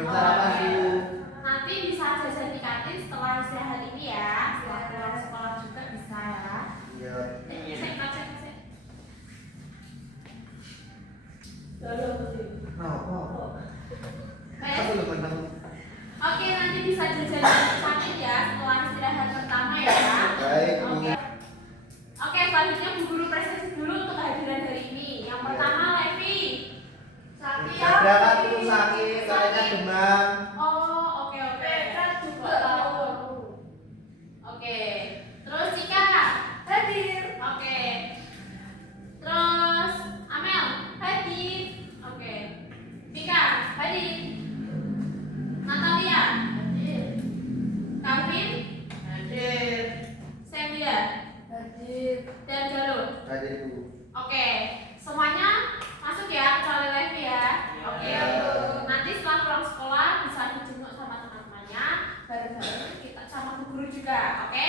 Belum sarapan Bu. Nanti bisa jajan di kantin setelah istirahat ini ya. Setelah pulang sekolah juga bisa ya. Iya. Cek. Oke, nanti bisa jajan di kantin ya setelah istirahat pertama ya. Baik Bu. Oke, selanjutnya Bu Guru presentasi dulu untuk kehadiran hari ini. Yang pertama Levi. Ada kan Bu sakit, katanya demam. Oh, oke. Kan juga tahu. Oke. Terus Cika hadir. Oke. Terus Amel hadir. Oke. Mika hadir. Natalia hadir. Kavin hadir. Celia hadir. Dan Galuh Hadir Bu. oke. Semuanya masuk ya kecuali Levi ya. Oke. Nanti setelah pulang sekolah bisa dijenguk sama teman-temannya. Bareng-bareng kita sama Bu Guru juga. Oke?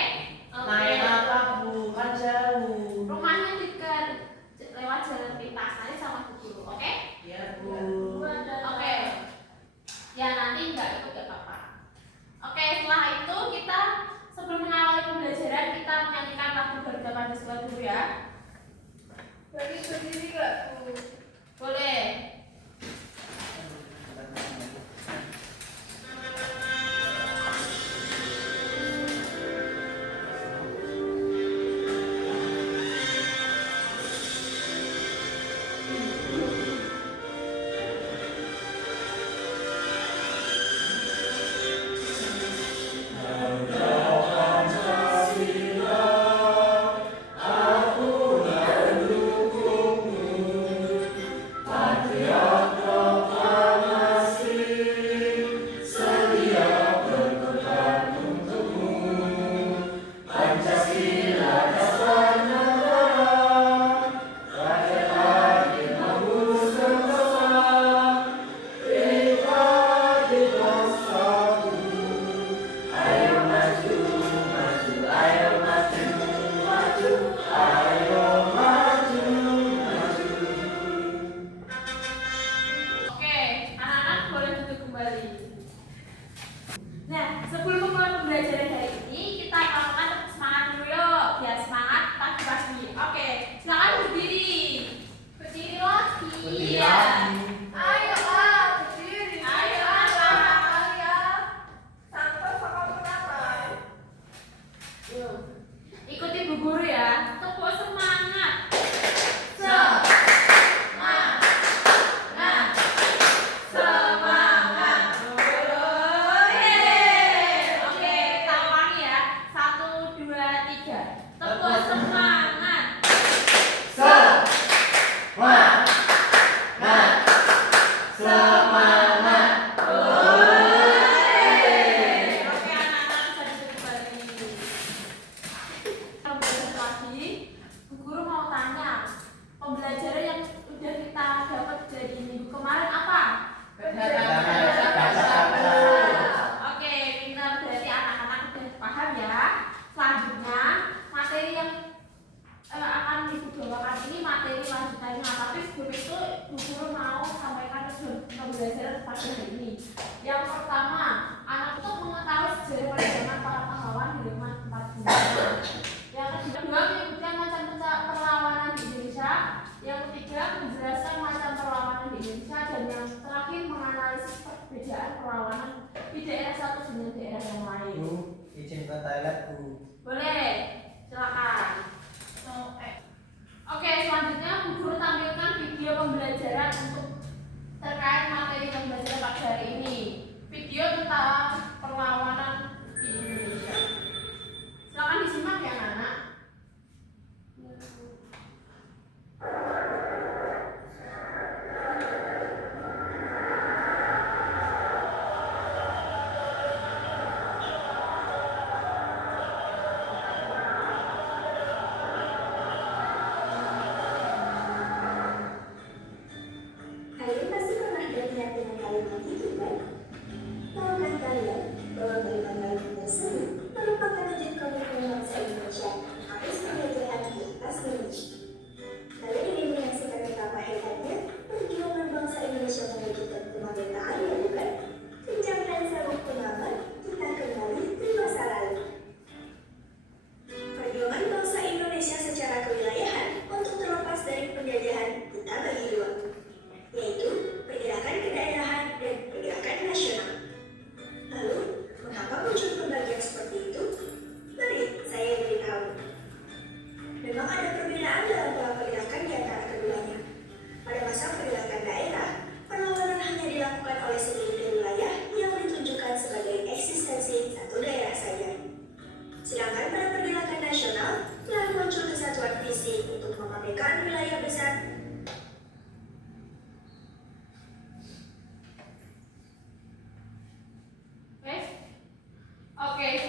Naik apa Bu? Kan jauh. Rumahnya dekat lewat jalan pintas nanti sama Bu Guru. Oke? Ya Bu. Oke. Ya nanti enggak ikut gak apa-apa. Oke, setelah itu kita sebelum mengawali pembelajaran kita menyanyikan lagu Garuda Pancasila dulu ya. Berdiri enggak Bu? Boleh. Oke, anak-anak boleh duduk kembali. Nah, sebelum memulai pembelajaran hari ini, kita melakukan semangat dulu yuk, biar semangat pagi-pagi. Oke, silakan berdiri. Berdiri lagi. Berdiri Ya. lagi. Ayo, berdiri. Ayo, ikuti Bu Guru ya. Tepuk semangat. Semangat. Oke, kita ulangi ya. 1, 2, 3. Tepuk semangat. Oke, anak-anak bisa duduk kembali. Pembelajaran lagi, Bu Guru mau tanya, pembelajaran yang udah kita dapat dari minggu kemarin apa? Oke, pintar, berarti anak-anak udah paham ya. Selanjutnya, materi yang akan Ibu bawakan ini materi lanjutannya. Tapi sebelum itu, Bu Guru mau sampaikan pembelajaran pada hari ini. Yang pertama, anak itu mengetahui sejarah perjuangan para pahlawan di lingkungan tempat tinggal. Yang kedua, menyebutkan macam-macam perlawanan di Indonesia. Yang ketiga, menjelaskan macam perlawanan di Indonesia. Dan yang terakhir, menganalisis perbedaan perlawanan di daerah satu dengan daerah yang lain. Bu, izin ke toilet Bu. Boleh, silakan. Oke, selanjutnya Bu Guru tampilkan video pembelajaran untuk terkait materi pembelajaran pada hari ini. Video tentang perlawanan di Indonesia. Silakan disimak ya, anak.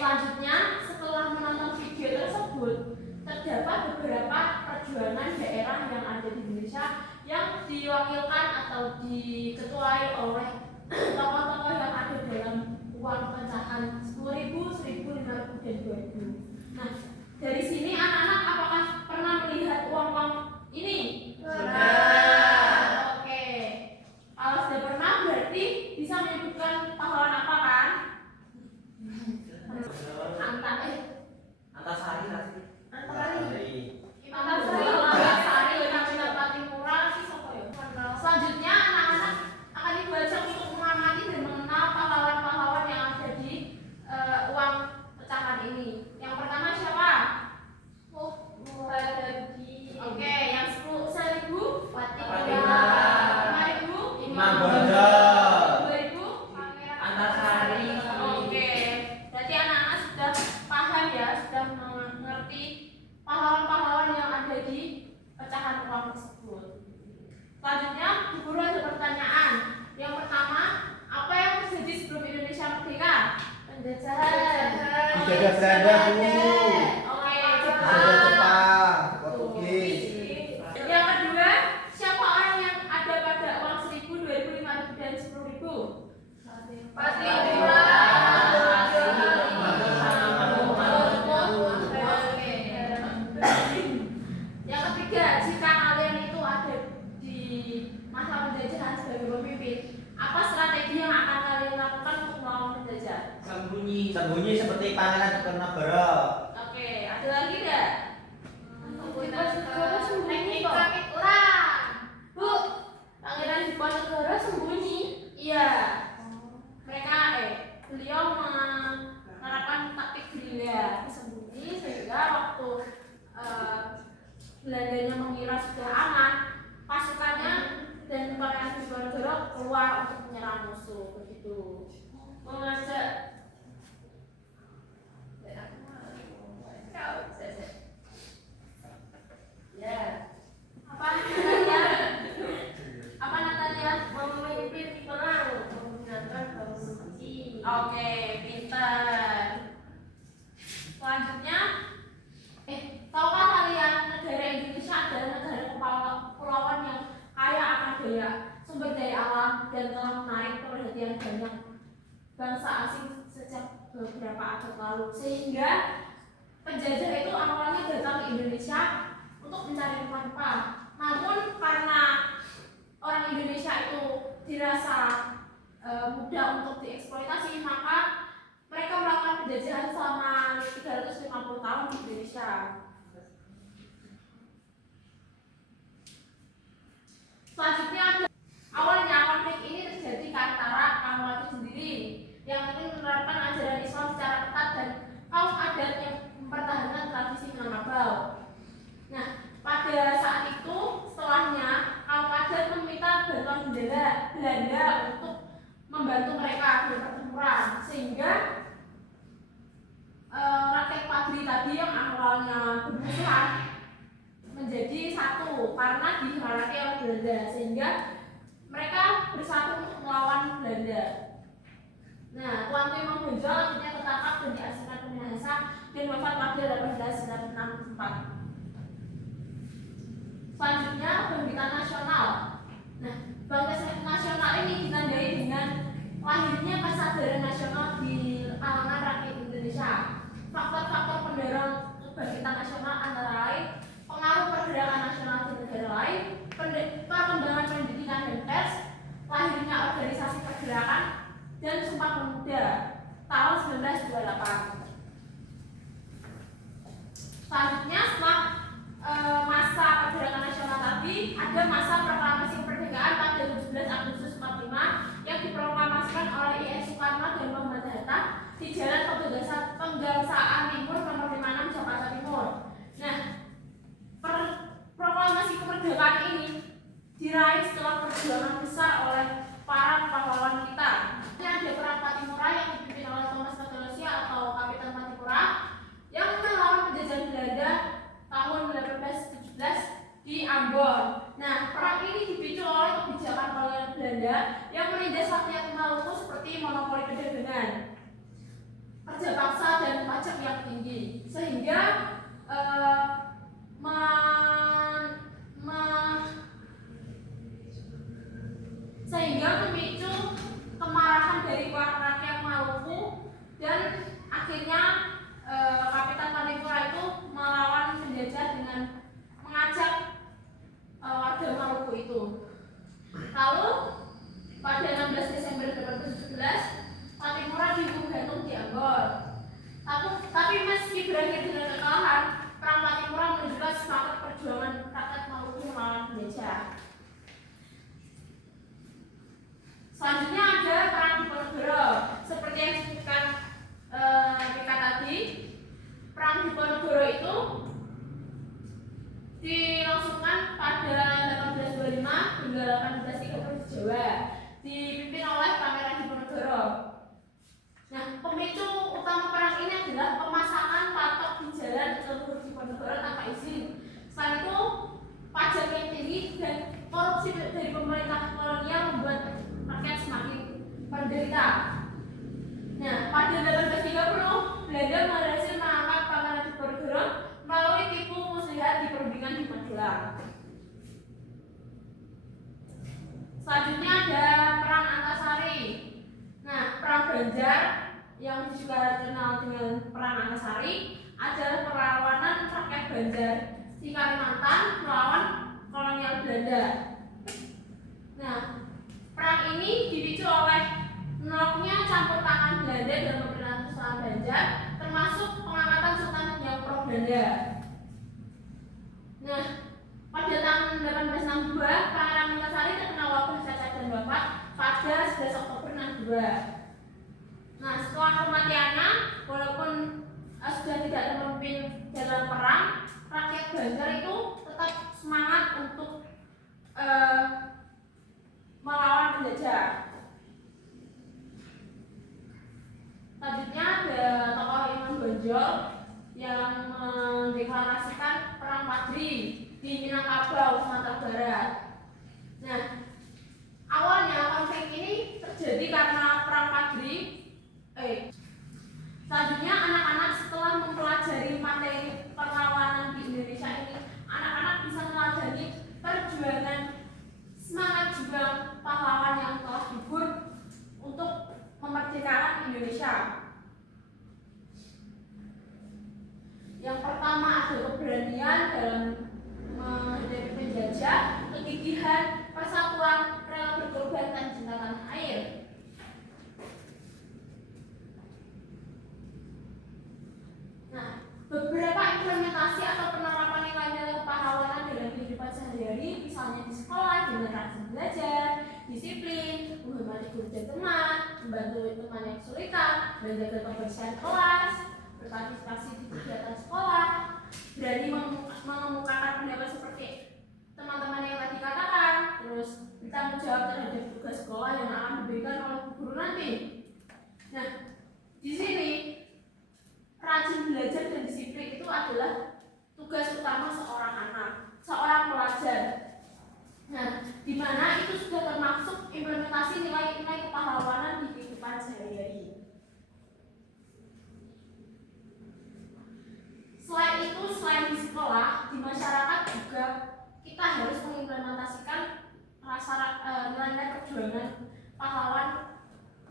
selanjutnya setelah menonton video tersebut terdapat beberapa perjuangan daerah yang ada di Indonesia yang diwakilkan atau diketuai oleh tokoh-tokoh yang ada dalam uang pecahan 10.000, 1.000, 5.000, dan 2.000. Nah, dari sini anak-anak apakah pernah melihat uang-uang ini? Sudah. Oke. Kalau sudah pernah berarti bisa menyebutkan pahlawan apa kan? Antasari lah. Selanjutnya anak-anak akan dibaca untuk mengamati dan mengenal pahlawan-pahlawan yang ada di uang pecahan ini. Yang pertama siapa? Oke, yang 1.000 Fatimah. 5.000 Imam Bonjol. 2.000 Antasari. Oke, berarti anak-anak sudah paham ya, sudah mengerti pahlawan-pahlawan yang ada di pecahan uang tersebut. Selanjutnya, Bu Guru ada pertanyaan. Yang pertama, apa yang terjadi sebelum Indonesia merdeka? Penjajahan. Dijajah Belanda, Bu. Oke, Dijajah Jepang, Portugis. Yang kedua, siapa orang yang ada pada uang 1.000, 2.000, 5.000, dan 10.000? Yang ketiga, jika kalian itu ada di masa penjajahan sebagai pemimpin, apa strategi yang akan kalian lakukan untuk melawan penjajah? Sembunyi seperti Pangeran Diponegoro. Oke, ada lagi nggak? Teknik rakit-ulang. Bu, Pangeran Diponegoro sembunyi. Iya. Mereka beliau menerapkan taktik gerilya sembunyi sehingga waktu Belandanya mengira sudah aman, pasukannya dan Pangeran Diponegoro keluar untuk menyerang musuh. Begitu. Mengajak ya. Apa Natalia? Apa Natalia? Memimpin perang menggunakan bambu. Oke, pintar. Selanjutnya, tahukah kalian negara Indonesia adalah negara kepulauan yang kaya akan daya sumber daya alam dan telah menarik perhatian banyak bangsa asing sejak beberapa abad lalu, sehingga penjajah itu awalnya datang ke Indonesia untuk mencari rempah. Namun karena orang Indonesia itu dirasa mudah untuk dieksploitasi, maka mereka melakukan penjajahan selama 350 tahun di Indonesia. Selanjutnya, awalnya konflik ini terjadi antara kaum Melayu sendiri yang ingin menerapkan ajaran Islam secara ketat dan kaum adat yang mempertahankan tradisi Minangkabau. Nah, pada saat itu setelahnya kaum adat meminta bantuan Belanda untuk membantu mereka dalam pertempuran, sehingga rakyat Padri tadi yang awalnya bermusuhan menjadi satu karena dihalangi oleh Belanda, sehingga mereka bersatu untuk melawan Belanda. Nah, Tuan Imam Bonjol akhirnya tertangkap dan diasingkan ke Minahasa dan wafat pada 1864. Selanjutnya, Bangkitan Nasional. Nah, Bangkitan Nasional ini ditandai dengan lahirnya kesadaran nasional di kalangan rakyat Indonesia. Faktor-faktor pendorong kebangkitan nasional antara lain pengaruh pergerakan nasional di negara lain, perkembangan pendidikan dan pers, lahirnya organisasi pergerakan, dan Sumpah Pemuda tahun 1928. Selanjutnya, setelah masa pergerakan nasional tadi, ada masa proklamasi kemerdekaan pada 17 Agustus 45 yang diproklamasikan oleh I.S. Soekarno dan Muhammad Hatta di Jalan Penggangsaan Timur nomor 56 Jakarta Timur. Nah, proklamasi kemerdekaan ini diraih setelah perjuangan besar oleh para pahlawan kita. Ini ada perang Pattimura yang dipimpin oleh Thomas Pagelasia atau Kapitan Pattimura yang melawan penjajahan Belanda tahun 1817 di Ambon. Nah, perang ini dipicu oleh kebijakan kolonial Belanda yang menindas rakyat Maluku seperti monopoli perdagangan. kerja paksa dan pajak yang tinggi, sehingga sehingga memicu kemarahan dari rakyat Maluku, dan akhirnya Kapitan Panipura itu melawan penjajah dengan mengajak warga Maluku itu. Lalu pada 16 Desember 1817 Panipura dihukum gantung di Ambon. Tapi meski berakhir dengan kekalahan, perang Panipura menunjukkan semangat perjuangan rakyat Maluku melawan penjajah. Selanjutnya ada perang Diponegoro. Seperti yang disebutkan Rika tadi, perang Diponegoro itu dilangsungkan pada 1825 hingga 1830 di Jawa, dipimpin oleh Pangeran Diponegoro. Nah, pemicu utama perang ini adalah pemasangan patok di jalan seluruh Diponegoro tanpa izin. Selain itu, pajak yang tinggi dan korupsi dari pemerintah kolonial membuat rakyat semakin menderita. Nah, pada 1830 Belanda berhasil mengangkat Pangeran Diponegoro melalui tipu muslihat di perundingan di Magelang. Selanjutnya ada perang Antasari. Nah, perang Banjar yang juga dikenal dengan perang Antasari adalah perlawanan rakyat Banjar di Kalimantan melawan kolonial Belanda. Nah, perang ini dipicu oleh menolaknya campur tangan Belanda dalam pemerintahan Sultan Banjar, termasuk pengangkatan Sultan yang pro Belanda. Nah, pada tahun 1862 Pangeran Antasari terkena wabah cacat dan wafat pada 11 Oktober 62. Nah, setelah kematiannya, walaupun sudah tidak memimpin dalam perang, rakyat Banjar itu tetap semangat untuk melawan penjajah. Selanjutnya ada tokoh Imam Bonjol yang mendeklarasikan perang Padri di Minangkabau, Sumatera Barat. Nah, awalnya konflik ini terjadi karena perang Padri. Selanjutnya anak-anak setelah mempelajari materi perlawanan di Indonesia ini, anak-anak bisa meneladani perjuangan semangat juang pahlawan yang telah gugur untuk memerdekakan Indonesia. Yang pertama ada keberanian dalam menghadapi penjajah, kegigihan, persatuan, rela berkorban, dan cinta tanah air. Nah, beberapa implementasi atau penerapan nilai-nilai kepahlawanan dalam kehidupan sehari-hari, misalnya di sekolah dengan rajin belajar, disiplin, menghormati guru dan teman, membantu teman yang kesulitan, menjaga kebersihan kelas, berpartisipasi di kegiatan sekolah, berani mengemukakan pendapat seperti teman-teman yang tadi katakan, terus bertanggung jawab terhadap tugas sekolah yang akan diberikan oleh guru nanti. Nah, di sini rajin belajar dan disiplin itu adalah tugas utama seorang anak, seorang pelajar. Nah, di mana itu sudah termasuk implementasi nilai-nilai kepahlawanan di kehidupan sehari-hari. Selain itu, selain di sekolah, di masyarakat juga kita harus mengimplementasikan nilai-nilai perjuangan pahlawan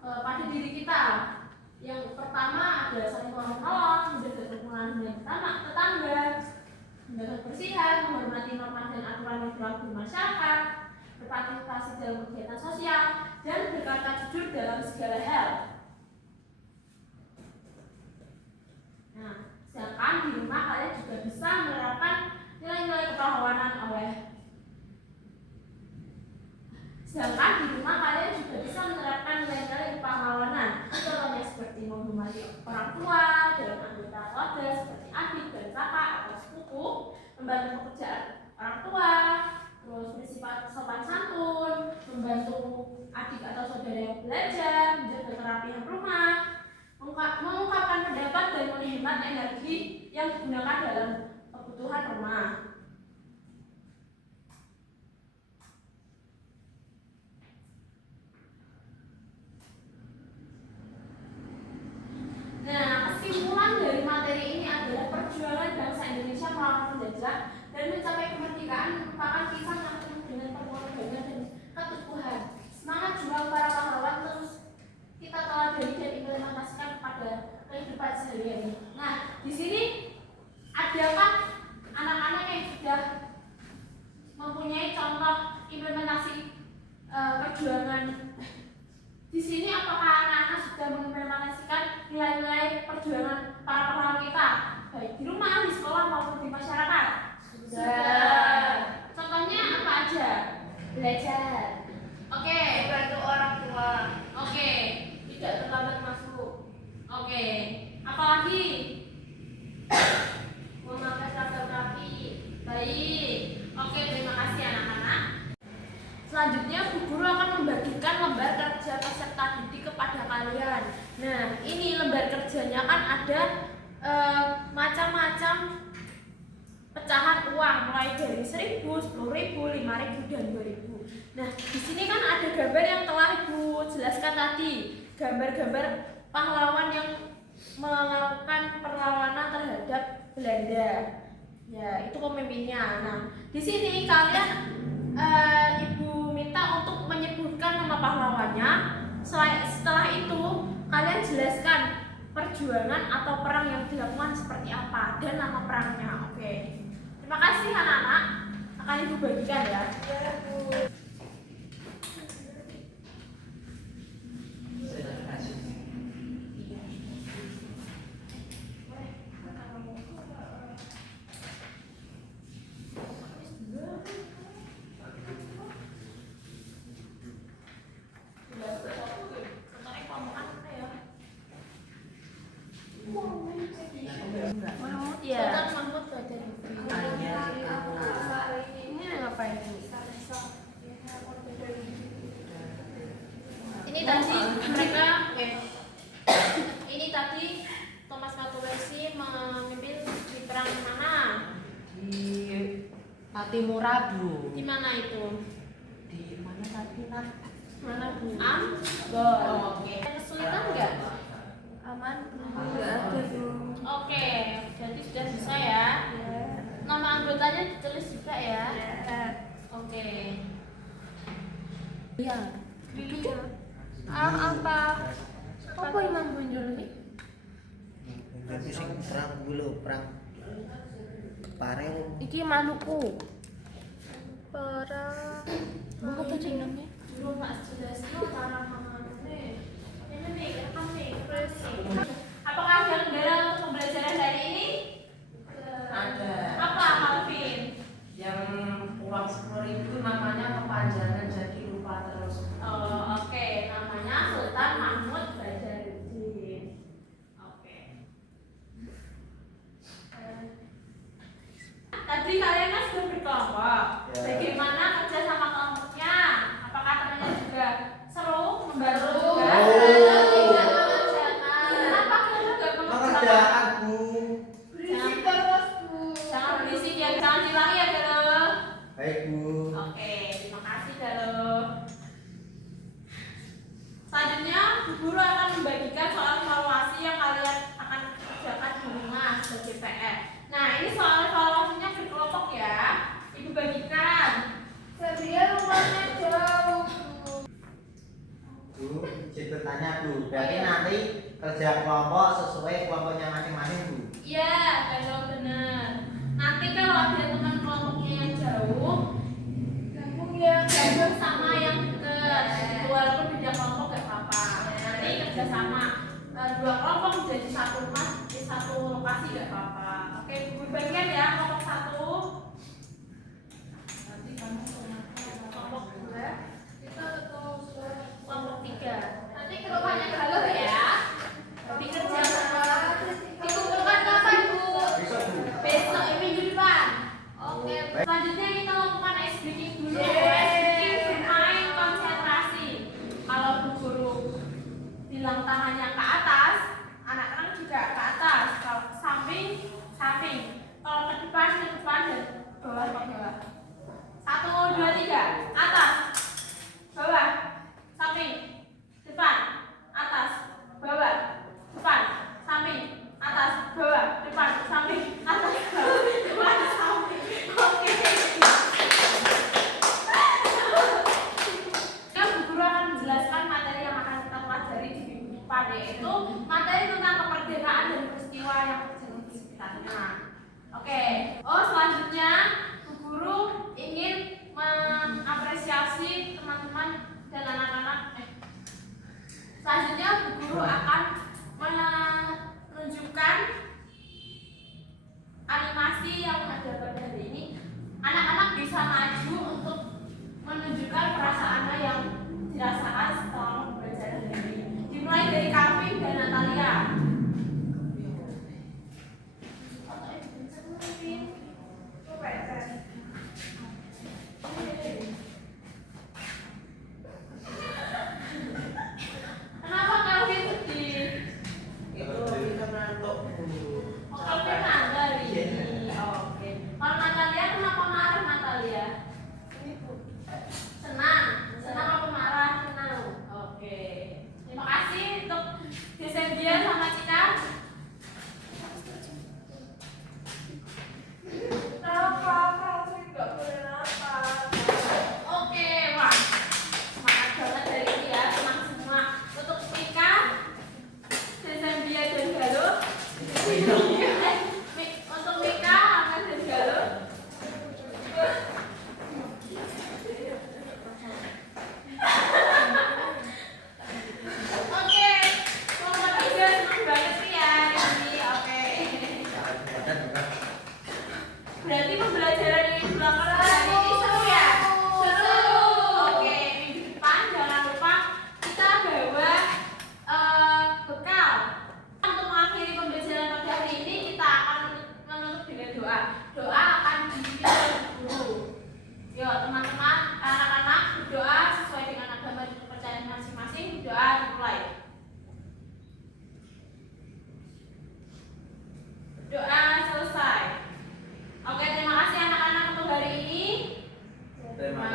pada diri kita. Yang pertama ada saling tolong-menolong, menjaga kerukunan dengan tetangga, menjaga kebersihan, menghormati norma dan aturan yang berlaku di masyarakat, berpartisipasi dalam kegiatan sosial, dan berkata jujur dalam segala hal. Nah, sedangkan di rumah kalian juga bisa menerapkan nilai-nilai kepahlawanan contohnya seperti menghormati orang tua dalam anggota keluarga seperti adik dan kakak atau sepupu, membantu pekerjaan orang tua, terus bersifat sopan santun, membantu adik atau saudara yang belajar, menjaga kerapihan rumah, mengungkapkan pendapat dan menghemat energi yang digunakan dalam kebutuhan rumah. Nah, Di sini apakah anak-anak sudah mengimplementasikan nilai-nilai perjuangan para pahlawan kita, baik di rumah, di sekolah maupun di masyarakat? Sudah. Contohnya apa aja? Belajar. Oke. Membantu orang tua. Oke. Tidak terlambat masuk. Oke. Apalagi? Memakai seragam rapi. Baik. Oke, terima kasih anak-anak. Selanjutnya Bu Guru akan membagikan lembar kerja peserta didik kepada kalian. Nah, ini lembar kerjanya kan ada macam-macam pecahan uang mulai dari 1.000, 10.000, 5.000 dan 2.000. Nah, di sini kan ada gambar yang telah Ibu jelaskan tadi, gambar-gambar pahlawan yang melakukan perlawanan terhadap Belanda. Ya, itu pemimpinnya. Nah, di sini kalian Ibu minta untuk menyebutkan nama pahlawannya. Setelah itu kalian jelaskan perjuangan atau perang yang dilakukan seperti apa dan nama perangnya. Oke. Terima kasih anak-anak. Akan Ibu bagikan ya. Sultan Mahmud Badarudin. Ini ngapain? Ini tadi mereka ini tadi Thomas Matulesi memimpin di perang mana? Di Patimura, Bu. Di mana itu? Di mana tadi, Nat? Mana Bu? Ambon. Oke. Kesulitan enggak? Aman. Enggak ada Bu. Oke, jadi sudah bisa ya. Nama anggotanya ditulis juga ya. Oke. Iya. Apa Imam Bonjol ini? Berarti sing perang dulu, perang Parel. Iki Maluku. Perang. Buku apa jenengnya? Belum Mas jelas cara mengenai. Ini nih, rekam nih. Apakah ada kendala untuk pembelajaran hari ini? Ada. Apa Alvin? Yang uang 10.000 namanya kepanjangan jadi lupa terus. Oh, oke. Namanya Sultan Mahmud Badarudin. Oke. Tadi kalian kan sudah berkelompok. Ya. Bagaimana kerja sama kelompoknya? Apakah temannya juga seru, membantu juga? Kenapa kalian nggak mengerjakan? Mengerjakan, Bu. Berisik terus, Bu. Jangan berisik ya, jangan diulangi ya, Galuh. Baik, Bu. Oke, terima kasih Galuh. Selanjutnya, Bu Guru akan membagikan soal evaluasi yang kalian akan kerjakan di rumah sebagai PR. Nah, ini soal evaluasinya berkelompok ya. Ibu bagikan. Sebenarnya rumahnya jauh, Bu. Bu, izin bertanya, Bu. Berarti nanti kerja kelompok sesuai kelompoknya masing-masing, Bu. Iya, Galuh benar. Nanti kalau ada teman kelompoknya yang jauh, Gabung ya. gabung sama yang dekat. Walaupun beda kelompok gak apa-apa. Nanti kerja sama dua kelompok menjadi satu rumah di satu lokasi gak apa-apa. Oke, Bu bagian ya kelompok 1. Nanti kamu kelompok 2, Kita tahu kelompok 3. Nanti ke rumahnya Galuh ya. Lebih kerja sama. Dikumpulkan kapan, Bu? Besok, Bu. Besok minggu depan. Oke. Selanjutnya kita lakukan ice breaking dulu. Ice breaking bermain konsentrasi. Kalau Bu Guru bilang tangannya ke atas, anak-anak juga ke atas. Kalau samping, samping. Kalau ke depan, dan bawah ke bawah. 1, 2, 3. Atas, bawah, samping, depan, atas, bawah, depan, samping, atas, bawah, depan, samping, atas, bawah, depan, samping. Oke. Ya, Bu Guru akan menjelaskan materi yang akan kita pelajari di minggu depan, yaitu materi tentang kemerdekaan dan peristiwa yang terjadi di sekitarnya. Oke. Oh, selanjutnya Bu Guru ingin mengapresiasi teman-teman dan anak-anak Terima